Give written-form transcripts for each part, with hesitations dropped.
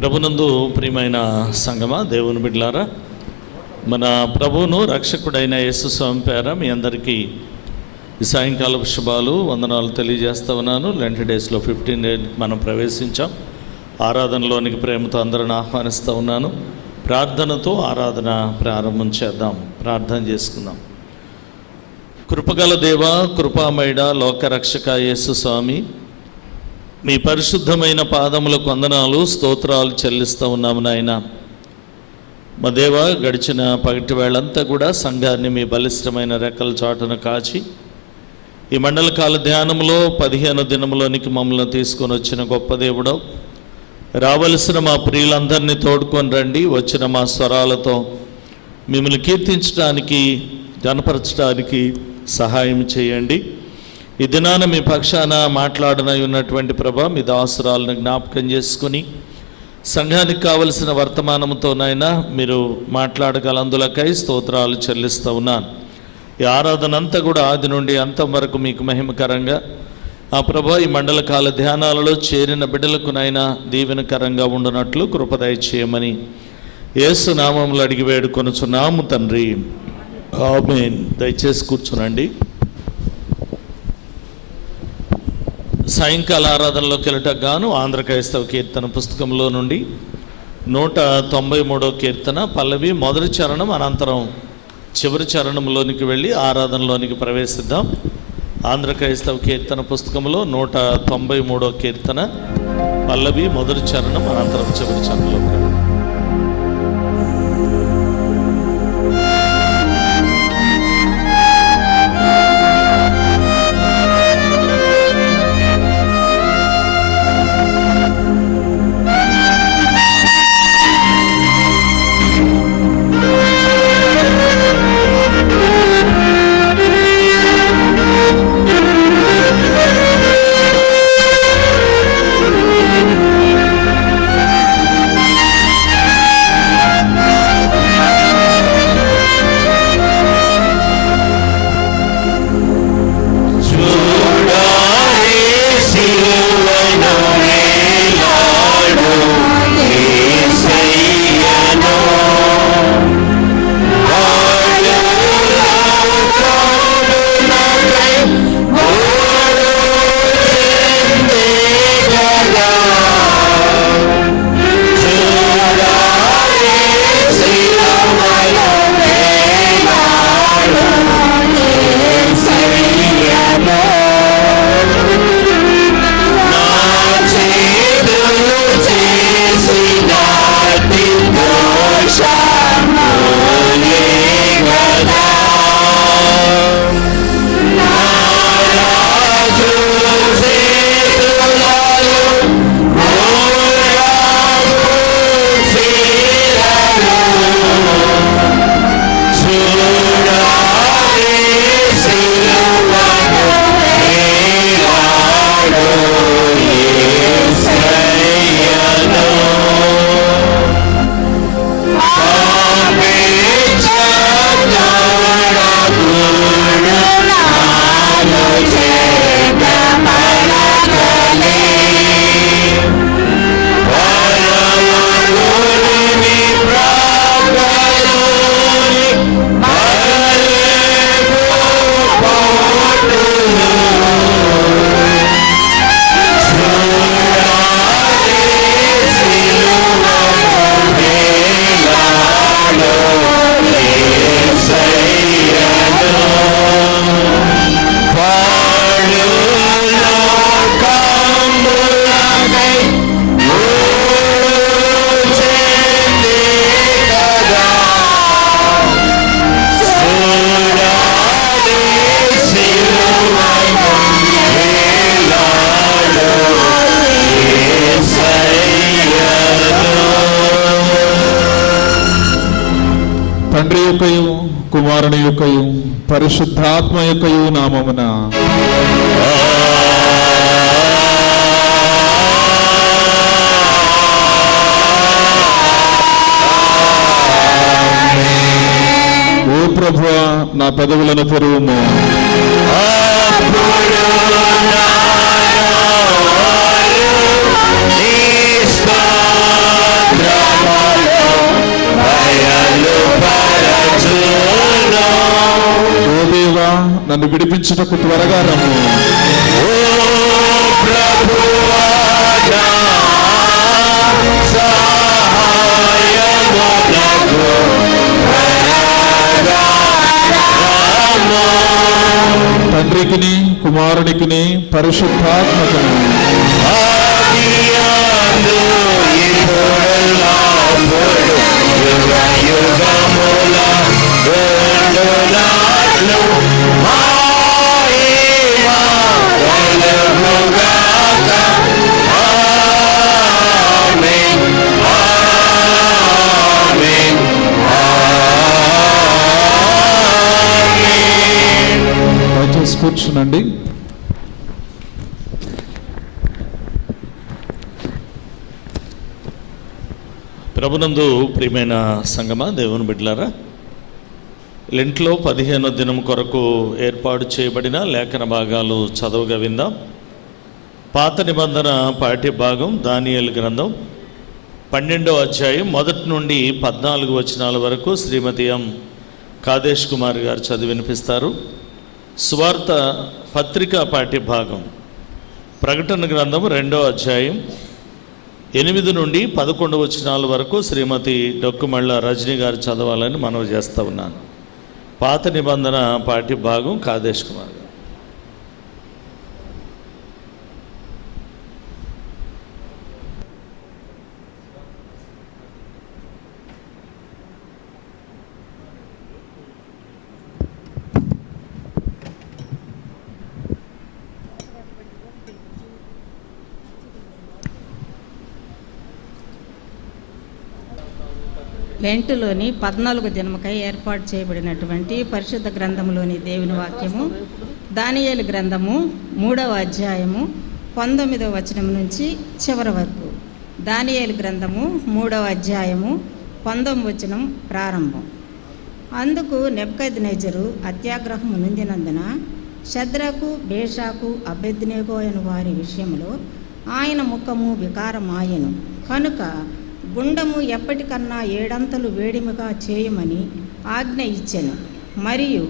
ప్రభునందు ప్రియమైన సంగమా, దేవుని బిడ్డలారా, మన ప్రభువును రక్షకుడైన యేసు స్వామి పేర మీ అందరికీ ఈ సాయంకాలపు శుభాలు, వందనాలు తెలియజేస్తూ ఉన్నాను. లెంట్ డేస్లో 15 days మనం ప్రవేశించాం. ఆరాధనలోనికి ప్రేమతో అందరిని ఆహ్వానిస్తూ ఉన్నాను. ప్రార్థనతో ఆరాధన ప్రారంభం చేద్దాం. ప్రార్థన చేసుకుందాం. కృపగల దేవ, కృపామయుడ, లోకరక్షక యేసు స్వామి, మీ పరిశుద్ధమైన పాదములకు వందనాలు, స్తోత్రాలు చెల్లిస్తూ ఉన్నాము నాయన. మా దేవ, గడిచిన పగటి వేళంతా కూడా సంఘాన్ని మీ బలిష్టమైన రెక్కల చాటున కాచి ఈ మండలకాల ధ్యానంలో 15వ దినంలోనికి మమ్మల్ని తీసుకొని వచ్చిన గొప్ప దేవుడు, రావలసిన మా ప్రియులందరినీ తోడుకొని రండి. వచ్చిన మా స్వరాలతో మిమ్మల్ని కీర్తించడానికి, గణపరచడానికి సహాయం చేయండి. ఈ దినాన మీ పక్షాన మాట్లాడనై ఉన్నటువంటి ప్రభ, మీ దాసురాలను జ్ఞాపకం చేసుకుని సంఘానికి కావలసిన వర్తమానంతోనైనా మీరు మాట్లాడగలందులకై స్తోత్రాలు చెల్లిస్తూ ఉన్నాను. ఈ ఆరాధన అంతా కూడా ఆది నుండి అంతం వరకు మీకు మహిమకరంగా ఆ ప్రభ ఈ మండలకాల ధ్యానాలలో చేరిన బిడ్డలకునైనా దీవెనకరంగా ఉండునట్లు కృపదయ చేయమని యేసు నామములో అడిగి వేడుకొనుచున్నాము తండ్రి, ఆమేన్. దయచేసి కూర్చునండి. సాయంకాల ఆరాధనలోకి వెళ్ళటకు గాను ఆంధ్ర క్రైస్తవ కీర్తన పుస్తకంలో నుండి 193వ కీర్తన పల్లవి మొదటి చరణం, అనంతరం చివరి చరణంలోనికి వెళ్ళి ఆరాధనలోనికి ప్రవేశిద్దాం. ఆంధ్ర క్రైస్తవ కీర్తన పుస్తకంలో 193వ కీర్తన పల్లవి మొదటి చరణం, అనంతరం చివరి చరణంలోకి వెళ్ళి తండ్రి యొక్కయు కుమారుని యొక్కయు పరిశుద్ధాత్మ యొక్కయు నామమున ఓ ప్రభువా, నా పెదవులను తెరువుము. నీ నన్ను విడిపించుటకు త్వరగా రమ్ము. తండ్రికిని కుమారునికిని పరిశుద్ధాత్మకుని కూర్చునండి. ప్రభునందు ప్రియమైన సంగమా, దేవుని బిడ్డలారా, లెంట్లో 15వ దినం కొరకు ఏర్పాటు చేయబడిన లేఖన భాగాలు చదువుగా విందాం. పాత నిబంధన పాఠ్య భాగం దానియేలు గ్రంథం 12వ అధ్యాయం 1 నుండి 14 వచనాల వరకు శ్రీమతి ఎం కాదేశ్ కుమార్ గారు చదివి వినిపిస్తారు. సువార్త పత్రికా పాఠ్య భాగం ప్రకటన గ్రంథం 2వ అధ్యాయం 8 నుండి 11 వచనాల వరకు శ్రీమతి డొక్కుమళ్ళ రజనీ గారు చదవాలని మనవి చేస్తూ ఉన్నాను. పాత నిబంధన పాఠ్య భాగం కాదేశ్ కుమార్ గారు. లెంటులోని 14 దినముకై ఏర్పాటు చేయబడినటువంటి పరిశుద్ధ గ్రంథంలోని దేవుని వాక్యము దానియేలు గ్రంథము 3వ అధ్యాయము 19వ వచనం నుంచి చివరి వరకు. దానియేలు గ్రంథము 3వ అధ్యాయము 19వ వచనం ప్రారంభం. అందుకు నెబుకద్నెజరు అత్యాగ్రహము నొందినందున షద్రకు, మేషాకు, అబేద్నెగో అను వారి విషయంలో ఆయన ముఖము వికారమాయెను. కనుక గుండము ఎప్పటికన్నా 7 అంతలు వేడిమిగా చేయమని ఆజ్ఞ ఇచ్చెను. మరియు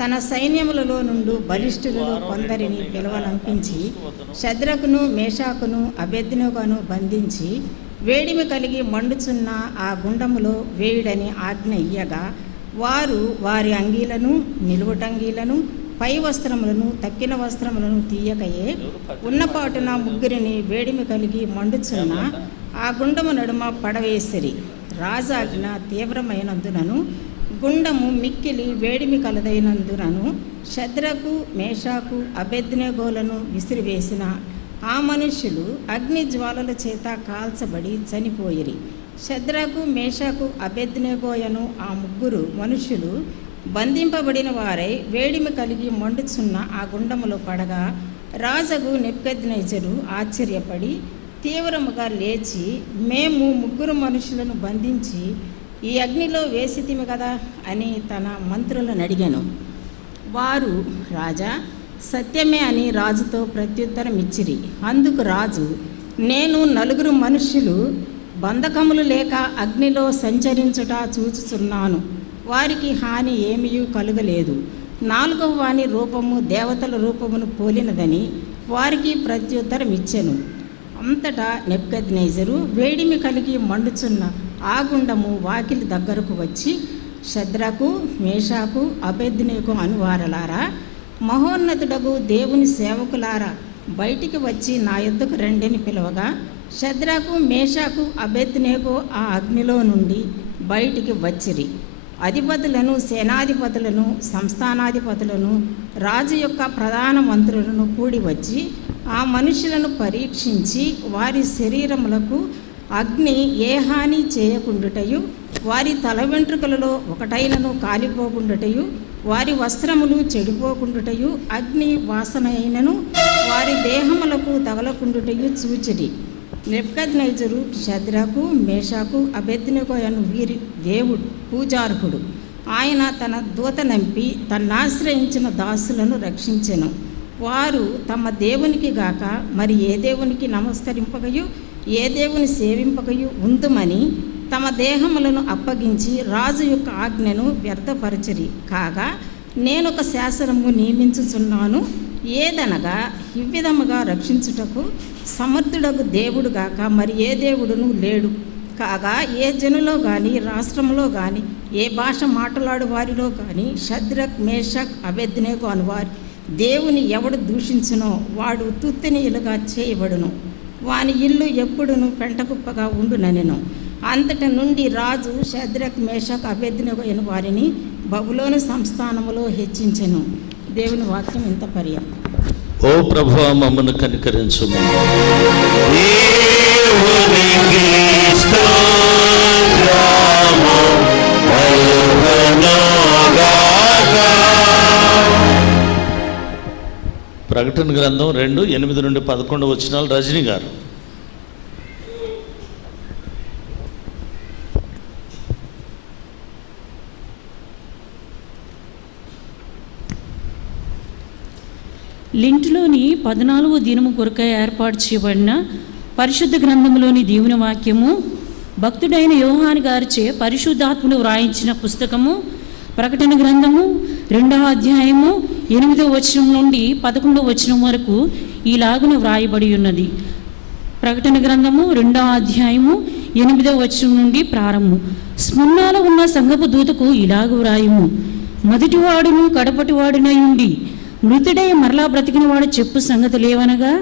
తన సైన్యములలో నుండి బలిష్ఠులలో కొందరిని పిలువనంపించి షద్రకును, మేషాకును, అబేద్నెగోను బంధించి వేడిమి కలిగి మండుచున్న ఆ గుండములో వేయుడని ఆజ్ఞ ఇయ్యగా, వారు వారి అంగీలను, నిలువుటంగీలను, పై వస్త్రములను, తక్కిన వస్త్రములను తీయకయే ఉన్నపాటున ముగ్గురిని వేడిమి కలిగి మండుచున్న ఆ గుండము నడుమ పడవేసిరి. రాజాజ్ఞ తీవ్రమైనందునను గుండము మిక్కిలి వేడిమి కలదైనందునను షద్రకు, మేషాకు, అబేద్నెగోలను విసిరివేసిన ఆ మనుష్యులు అగ్ని జ్వాలల చేత కాల్చబడి చనిపోయిరి. షద్రకు, మేషాకు, అబేద్నెగోయను ఆ ముగ్గురు మనుష్యులు బంధింపబడిన వారై వేడిమి కలిగి మండుచున్న ఆ గుండములో పడగా, రాజగు నెబుకద్నెజరు ఆశ్చర్యపడి తీవ్రముగా లేచి, మేము ముగ్గురు మనుషులను బంధించి ఈ అగ్నిలో వేసితిమి కదా అని తన మంత్రులను అడిగాను. వారు, రాజా, సత్యమే అని రాజుతో ప్రత్యుత్తరం ఇచ్చిరి. అందుకు రాజు, నేను 4 మనుష్యులు బంధకములు లేక అగ్నిలో సంచరించుట చూచుచున్నాను. వారికి హాని ఏమీ కలుగలేదు. 4వ వాని రూపము దేవతల రూపమును పోలినదని వారికి ప్రత్యుత్తరం ఇచ్చెను. అంతటా నెబుకద్నెజరు వేడిమి కలిగి మండుచున్న ఆ గుండము వాకిలి దగ్గరకు వచ్చి, షద్రకు, మేషాకు, అబేద్నెగో అనువారలారా, మహోన్నతుడగు దేవుని సేవకులారా, బయటికి వచ్చి నా యొద్దకు రండిని పిలవగా, షద్రకు, మేషాకు, అబేద్నెగో ఆ అగ్నిలో నుండి బయటికి వచ్చిరి. అధిపతులను, సేనాధిపతులను, సంస్థానాధిపతులను, రాజు యొక్క ప్రధాన మంత్రులను కూడి వచ్చి ఆ మనుషులను పరీక్షించి వారి శరీరములకు అగ్ని ఏ హాని చేయకుండుటయు, వారి తల వెంట్రుకలలో ఒకటైనను కాలిపోకుండుటయు, వారి వస్త్రములు చెడిపోకుండుటయు, అగ్ని వాసన అయినను వారి దేహములకు తగలకుండుటయు చూచిరి. నెబుకద్నెజరు షద్రకు, మేషాకు, అబేద్నెగో అను వీరి దేవుడు పూజార్హుడు. ఆయన తన దూత నంపి తన్నాశ్రయించిన దాసులను రక్షించెను. వారు తమ దేవునికి గాక మరి ఏ దేవునికి నమస్కరింపకయు, ఏ దేవుని సేవింపకయు ఉందుమని తమ దేహములను అప్పగించి రాజు యొక్క ఆజ్ఞను వ్యర్థపరచరి. కాగా నేనొక శాసనము నియమించుచున్నాను, ఏదనగా ఇవ్విధముగా రక్షించుటకు సమర్థుడగు దేవుడు గాక మరి ఏ దేవుడును లేడు. కాగా ఏ జనులో కానీ రాష్ట్రంలో కానీ ఏ భాష మాట్లాడు వారిలో కానీ షద్రక్ మేషక్ అబేద్నెగో అను వారి దేవుని ఎవడు దూషించునో వాడు తుత్తినీయులుగా చేయబడును, వాని ఇల్లు ఎప్పుడును పెంటకుప్పగా ఉండుననెను. అంతటి నుండి రాజు షద్రక్ మేషక్ అబేద్నెగో అను వారిని బబులోను సంస్థానములో హెచ్చించెను. దేవుని వాక్యం ఇంత పర్యంతం. ఓ ప్రభువా, మమ్మను కనికరించుము. ప్రకటన గ్రంథం 2:8-11 వచనాలు రజనీ గారు. లింట్లోని 14వ దినము కొరకై ఏర్పాటు చేయబడిన పరిశుద్ధ గ్రంథంలోని దేవుని వాక్యము భక్తుడైన యోహాను గారిచే పరిశుద్ధాత్మను వ్రాయించిన పుస్తకము ప్రకటన గ్రంథము 2వ అధ్యాయము 8వ వచనం నుండి 11వ వచనం వరకు ఈలాగున వ్రాయబడి ఉన్నది. ప్రకటన గ్రంథము 2వ అధ్యాయము 8వ వచనం నుండి ప్రారంభం. స్ముర్నాలో ఉన్న సంఘపు దూతకు ఇలాగ వ్రాయము, మొదటివాడును కడపటివాడునై ఉండి మృతుడై మరలా బ్రతికిన వాడు చెప్పు సంగతి లేవనగా,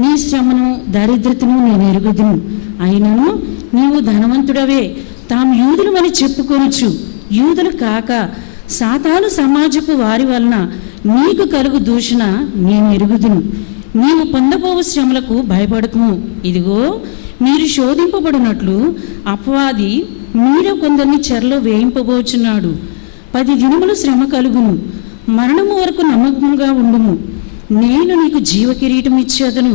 నీ శ్రమను దరిద్రతను నేను ఎరుగుదును, అయినను నీవు ధనవంతుడవే, తాము యూదులమని చెప్పుకొనుచు యూదులు కాక సాతాను సమాజపు వారి వలన నీకు కలుగు దూషణ నేను ఎరుగుదును. నీవు పొందబోవు శ్రమలకు భయపడకుము. ఇదిగో, మీరు శోధింపబడినట్లు అపవాది మీరు కొందరిని చెరలో వేయింపబోచున్నాడు. 10 దినములు శ్రమ కలుగును, మరణము వరకు నమ్మకంగా ఉండుము, నేను నీకు జీవ కిరీటం ఇచ్చేదను.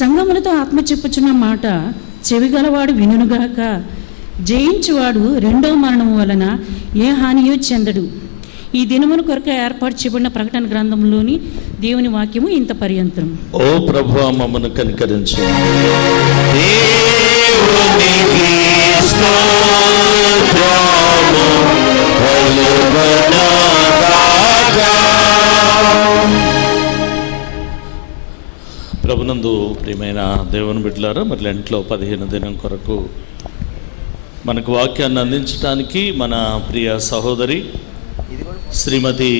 సంగములతో ఆత్మ చెప్పుచున్న మాట చెవిగలవాడు వినుగాక. జయించువాడు రెండవ మరణము వలన ఏ హానియో చెందడు. ఈ దినమును కొరకు ఏర్పాటు చేయబడిన ప్రకటన గ్రంథంలోని దేవుని వాక్యము ఇంత పర్యంతం. ఓ ప్రభువా, మమ్మను కనికరించు. ప్రభునందు ప్రియమైన దేవుని బిడ్డలారా, మరి లెంట్లో 15వ దినం కొరకు మనకు వాక్యాన్ని అందించడానికి మన ప్రియ సహోదరి శ్రీమతి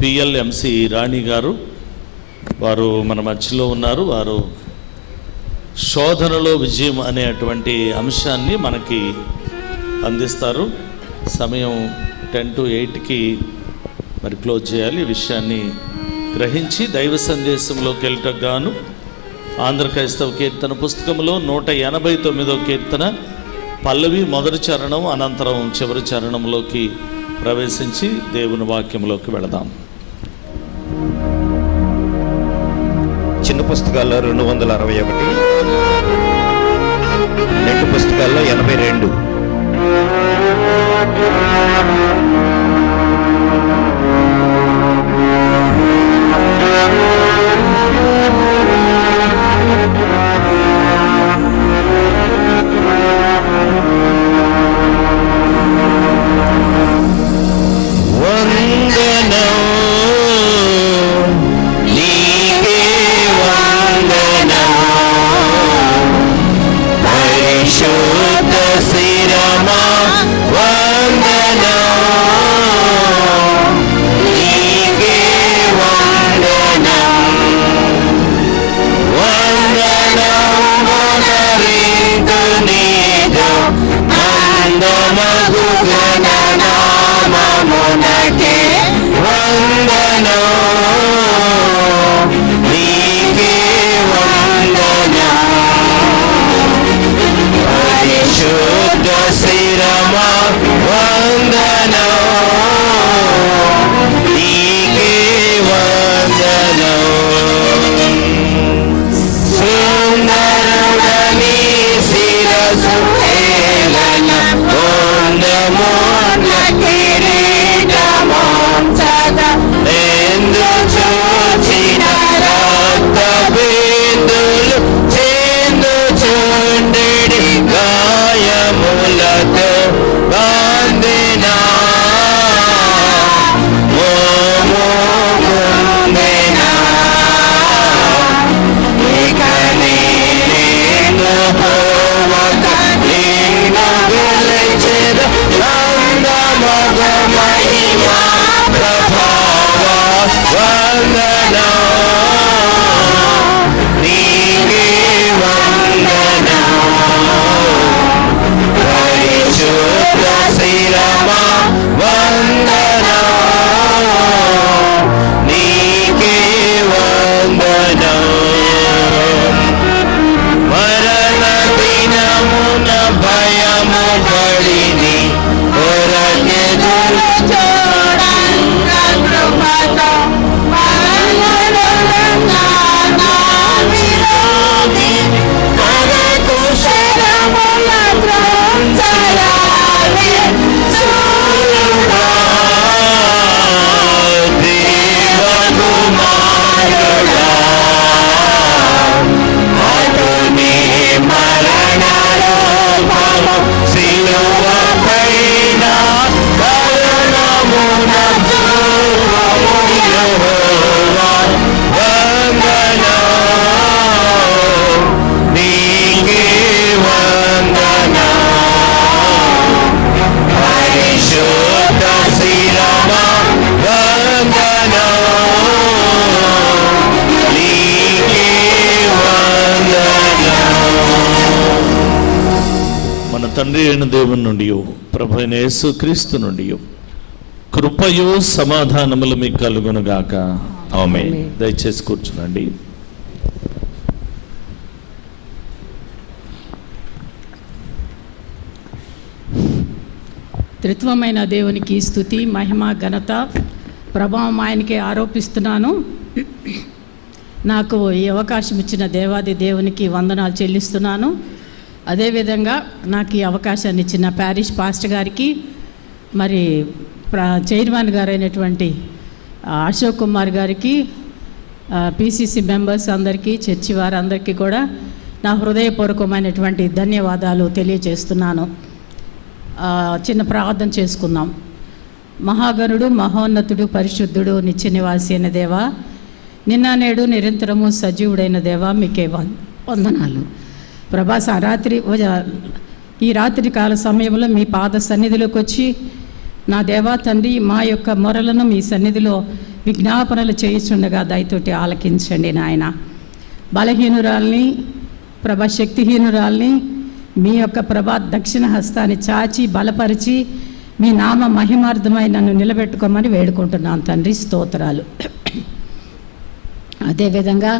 పిఎల్ఎంసి రాణి గారు వారు మన మధ్యలో ఉన్నారు. వారు శోధనలో విజయం అనేటువంటి అంశాన్ని మనకి అందిస్తారు. సమయం 10 to 8కి మరి క్లోజ్ చేయాలి. ఈ విషయాన్ని గ్రహించి దైవ సందేశంలోకి వెళ్ళటకు గాను ఆంధ్ర క్రైస్తవ కీర్తన పుస్తకంలో 189వ కీర్తన పల్లవి మొదటి చరణం అనంతరం చివరి చరణంలోకి ప్రవేశించి దేవుని వాక్యంలోకి వెళదాం. చిన్న పుస్తకాల్లో 261, నెట్ పుస్తకాల్లో 82. తండ్రి అయిన దేవుని నుండి ప్రభు అయిన యేసుక్రీస్తు నుండి కృపయు సమాధానములు మీకు కలుగునుగాక. ఆమేన్. దయచేసి కూర్చునండి. త్రిత్వమైన దేవునికి స్తుతి, మహిమ, ఘనత, ప్రభావం ఆయనకే ఆరోపిస్తున్నాను. నాకు ఈ అవకాశం ఇచ్చిన దేవాది దేవునికి వందనాలు చెల్లిస్తున్నాను. అదేవిధంగా నాకు ఈ అవకాశాన్ని ఇచ్చిన ప్యారిష్ పాస్టర్ గారికి, మరి చైర్మన్ గారైనటువంటి అశోక్ కుమార్ గారికి, పిసిసి మెంబర్స్ అందరికీ, చర్చి వారందరికీ కూడా నా హృదయపూర్వకమైనటువంటి ధన్యవాదాలు తెలియజేస్తున్నాను. చిన్న ప్రార్థన చేసుకుందాం. మహాగణుడు, మహోన్నతుడు, పరిశుద్ధుడు, నిత్య నివాసి అయిన దేవా, నిన్న నేడు నిరంతరము సజీవుడైన దేవా, మీకే వందనాలు ప్రభా. ఈ రాత్రి కాల సమయంలో మీ పాద సన్నిధిలోకి వచ్చి నా దేవా తండ్రి, మా యొక్క మొరలను మీ సన్నిధిలో విజ్ఞాపనలు చేయిచుండగా దయతోటి ఆలకించండి నాయన. బలహీనురాల్ని ప్రభా, శక్తిహీనురాల్ని మీ యొక్క ప్రభా దక్షిణ హస్తాన్ని చాచి బలపరిచి మీ నామ మహిమార్థమై నన్ను నిలబెట్టుకోమని వేడుకుంటున్నాను తండ్రి. స్తోత్రాలు. అదేవిధంగా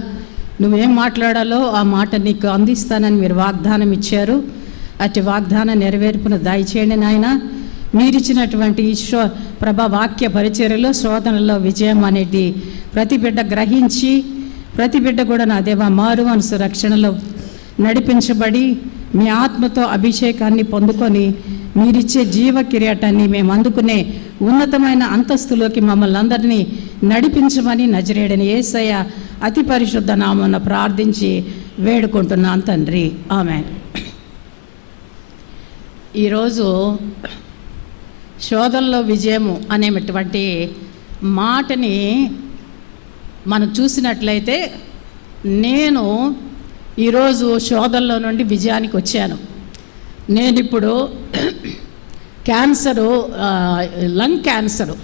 నువ్వేం మాట్లాడాలో ఆ మాట నీకు అందిస్తానని మీరు వాగ్దానం ఇచ్చారు. అటు వాగ్దాన నెరవేర్పును దయచేయండి నాయన. మీరిచ్చినటువంటి ప్రభా వాక్య పరిచర్యలో, శోధనలో విజయం అనేది ప్రతి బిడ్డ గ్రహించి, ప్రతి బిడ్డ కూడా నా దేవా మారు మనసు రక్షణలో నడిపించబడి మీ ఆత్మతో అభిషేకాన్ని పొందుకొని మీరిచ్చే జీవ కిరీటాన్ని మేము అందుకునే ఉన్నతమైన అంతస్తులోకి మమ్మల్ని అందరినీ నడిపించమని నజరేయుడైన యేసయ్య అతి పరిశుద్ధ నామమున ప్రార్థించి వేడుకుంటున్నాను తండ్రి. ఆమేన్. ఈరోజు శోధనలో విజయము అనేటువంటి మాటని మనం చూసినట్లయితే, నేను ఈరోజు శోధనలో నుండి విజయానికి వచ్చాను. నేను ఇప్పుడు లంగ్ క్యాన్సరు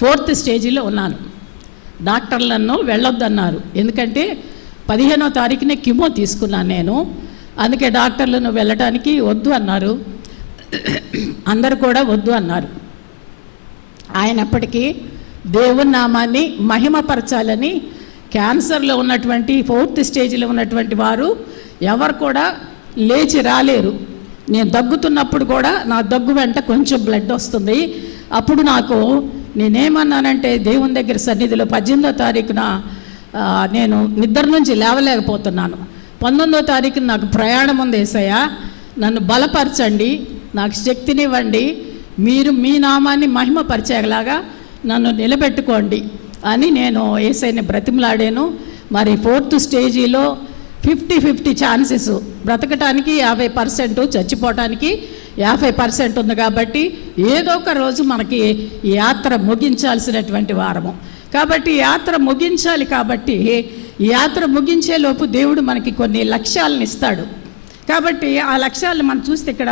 4th స్టేజీలో ఉన్నాను. డాక్టర్లు నన్ను వెళ్ళొద్దన్నారు. ఎందుకంటే 15వ తారీఖునే కిమో తీసుకున్నాను నేను. అందుకే డాక్టర్లు నువ్వు వెళ్ళడానికి వద్దు అన్నారు. అందరు కూడా వద్దు అన్నారు. అయినప్పటికీ దేవుని నామాన్ని మహిమపరచాలని క్యాన్సర్లో ఉన్నటువంటి 4th స్టేజ్లో ఉన్నటువంటి వారు ఎవరు కూడా లేచి రాలేరు. నేను దగ్గుతున్నప్పుడు కూడా నా దగ్గు వెంట కొంచెం బ్లడ్ వస్తుంది. అప్పుడు నేనేమన్నానంటే, దేవుని దగ్గర సన్నిధిలో 18వ తారీఖున నేను నిద్ర నుంచి లేవలేకపోతున్నాను. 19వ తారీఖున నాకు ప్రయాణం ఉంది. యేసయ్య నన్ను బలపరచండి, నాకు శక్తినివ్వండి, మీరు మీ నామాన్ని మహిమపరిచేలాగా నన్ను నిలబెట్టుకోండి అని నేను యేసయ్యని బ్రతిమలాడాను. మరి 4th స్టేజీలో 50-50 ఛాన్సెస్, బ్రతకటానికి 50%, చచ్చిపోవటానికి 50% ఉంది. కాబట్టి ఏదో ఒక రోజు మనకి ఈ యాత్ర ముగించాల్సినటువంటి వారము. కాబట్టి యాత్ర ముగించాలి. కాబట్టి ఈ యాత్ర ముగించేలోపు దేవుడు మనకి కొన్ని లక్ష్యాలను ఇస్తాడు. కాబట్టి ఆ లక్ష్యాలను మనం చూస్తే ఇక్కడ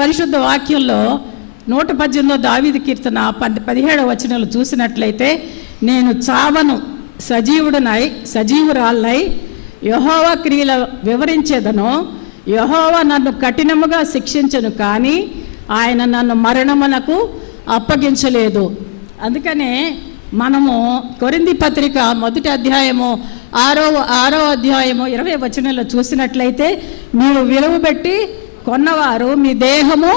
పరిశుద్ధ వాక్యంలో 118 దావీదు కీర్తన 17వ వచనంలో చూసినట్లయితే, నేను చావను, సజీవురాలై యెహోవా క్రియల వివరించేదను. యెహోవా నన్ను కఠినముగా శిక్షించను, కానీ ఆయన నన్ను మరణమునకు అప్పగించలేదు. అందుకనే మనము కొరింథీ పత్రిక 1వ అధ్యాయము 6వ అధ్యాయము 20వ వచనంలో చూసినట్లయితే, మీరు విలువ పెట్టి కొన్నవారు మీ దేహము